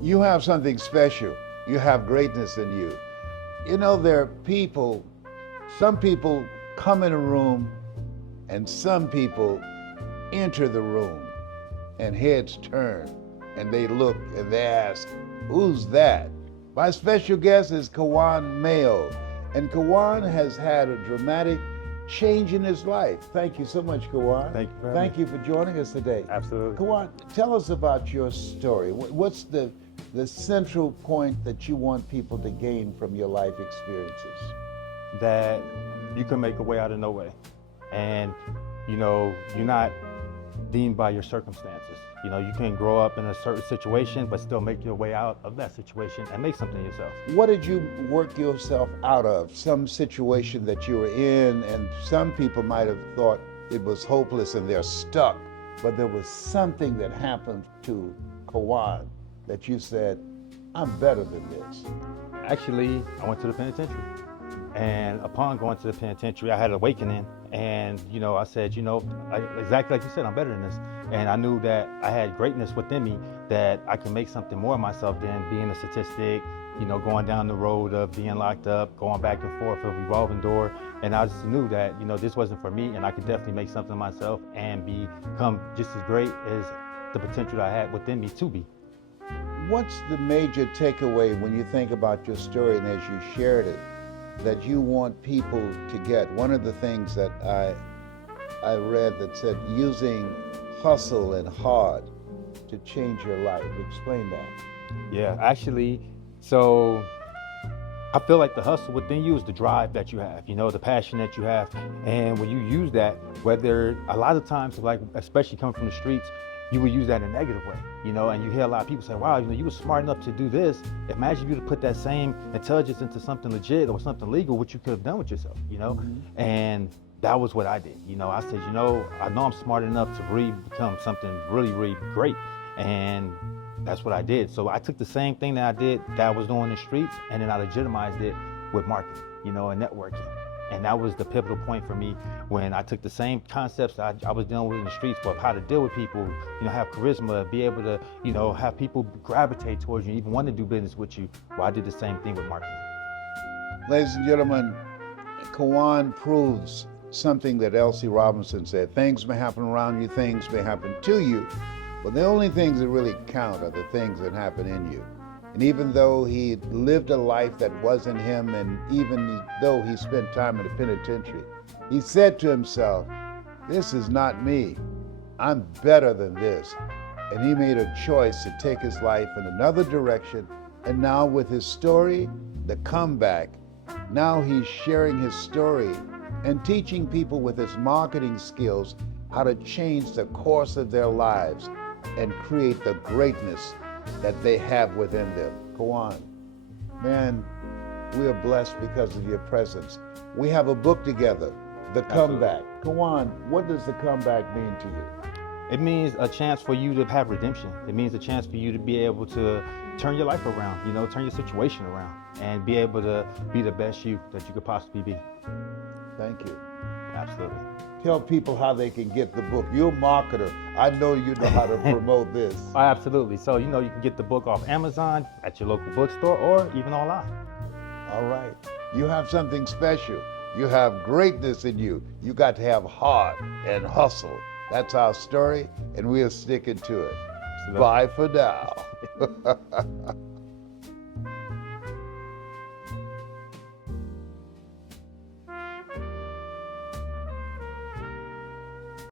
You have something special. You have greatness in you. You know, there are people, some people come in a room and some people enter the room and heads turn and they look and they ask, who's that? My special guest is Kawan Mayo. And Kawan has had a dramatic change in his life. Thank you so much, Kawan. Thank you for having Thank me. you for joining us today. Absolutely. Kawan, tell us about your story. What's the central point that you want people to gain from your life experiences? That you can make a way out of no way. And, you're not deemed by your circumstances. You can grow up in a certain situation, but still make your way out of that situation and make something of yourself. What did you work yourself out of? Some situation that you were in, and some people might have thought it was hopeless and they're stuck, but there was something that happened to Kawan that you said, I'm better than this. Actually, I went to the penitentiary. And upon going to the penitentiary, I had an awakening. And, I said, exactly like you said, I'm better than this. And I knew that I had greatness within me, that I could make something more of myself than being a statistic, going down the road of being locked up, going back and forth, a revolving door. And I just knew that, this wasn't for me, and I could definitely make something of myself and become just as great as the potential that I had within me to be. What's the major takeaway when you think about your story and as you shared it, that you want people to get? One of the things that I read that said using hustle and hard to change your life. Explain that. Yeah, actually, so I feel like the hustle within you is the drive that you have, the passion that you have. And when you use that, whether a lot of times, like especially coming from the streets, you would use that in a negative way, and you hear a lot of people say, wow, you were smart enough to do this. Imagine if you to put that same intelligence into something legit or something legal, what you could have done with yourself, Mm-hmm. And that was what I did. I said, I know I'm smart enough to really become something really, really great. And that's what I did. So I took the same thing that I did that I was doing in the streets, and then I legitimized it with marketing, and networking. And that was the pivotal point for me when I took the same concepts that I was dealing with in the streets, but how to deal with people, have charisma, be able to, have people gravitate towards you, even want to do business with you. Well, I did the same thing with marketing. Ladies and gentlemen, Kawan proves something that Elsie Robinson said. Things may happen around you, things may happen to you, but the only things that really count are the things that happen in you. And even though he lived a life that wasn't him, and even though he spent time in the penitentiary, he said to himself, this is not me. I'm better than this. And he made a choice to take his life in another direction. And now with his story, The Comeback, now he's sharing his story and teaching people with his marketing skills how to change the course of their lives and create the greatness that they have within them. Kawan, man, we are blessed because of your presence. We have a book together, The Comeback. Kawan, what does The Comeback mean to you? It means a chance for you to have redemption. It means a chance for you to be able to turn your life around, turn your situation around, and be able to be the best you that you could possibly be. Thank you. Absolutely. Tell people how they can get the book. You're a marketer. I know you know how to promote this. Oh, absolutely. So, you can get the book off Amazon, at your local bookstore, or even online. All right. You have something special. You have greatness in you. You got to have heart and hustle. That's our story, and we are sticking to it. Absolutely. Bye for now.